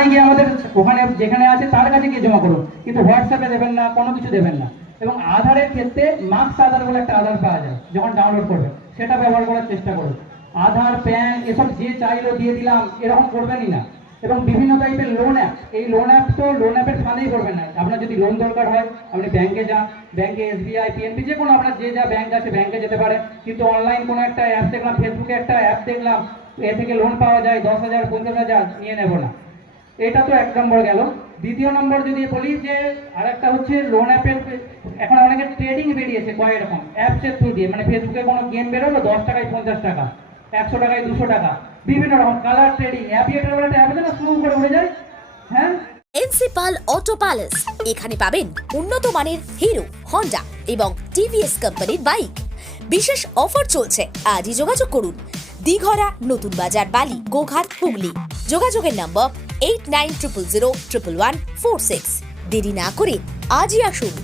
থানায় গিয়ে আমাদের ওখানে যেখানে আছে তার কাছে গিয়ে জমা করুন, কিন্তু হোয়াটসঅ্যাপে দেবেন না, কোনো কিছু দেবেন না। এবং আধারের ক্ষেত্রে মার্কস আধার বলে একটা আধার পাওয়া যায়, যখন ডাউনলোড করবেন সেটা ব্যবহার করার চেষ্টা করুন। আধার, প্যান এসব যে চাইলো দিয়ে দিলাম এরকম করবেনই না। এবং বিভিন্ন টাইপের লোন অ্যাপ, এই লোন অ্যাপ তো লোন অ্যাপের ফাঁদেই করবেন না। আপনার যদি লোন দরকার হয় আপনি ব্যাংকে যান, ব্যাংকে SBI, PNB যে কোনো আপনার যে যা ব্যাংক আছে ব্যাংকে যেতে পারে। কিন্তু অনলাইন কোনো একটা অ্যাপ দেখলাম, ফেসবুকে একটা অ্যাপ দেখলাম এ থেকে লোন পাওয়া যায় 10,000, 50,000, নিয়ে নেব না। এটা তো 1 নম্বর গেল। দ্বিতীয় নম্বর যদি বলি যে আরেকটা হচ্ছে লোন অ্যাপের, এখন অনেকে ট্রেডিং বেরিয়েছে কয়েক রকম অ্যাপসের থ্রু দিয়ে, মানে ফেসবুকে কোনো গেম বেরোলো 10 টাকায় 50 টাকা, 100 টাকায় 200 টাকা, বিভিন্ন রকম কালার ট্রেডিং অ্যাভিয়েটার বলে একটা অ্যাপ আছে না, শুরু করে উড়ে যায়। হ্যাঁ, এনসিপাল অটো প্যালেস, এখানে পাবেন উন্নত মানের হিরো, হন্ডা এবং টিভিএস কোম্পানির বাইক। বিশেষ অফার চলছে, আজই যোগাযোগ করুন। দিঘরা, নতুন বাজার, বালি, গোঘাট, হুগলি। যোগাযোগের নম্বর 8900011146। দেরি না করে আজই আসুন।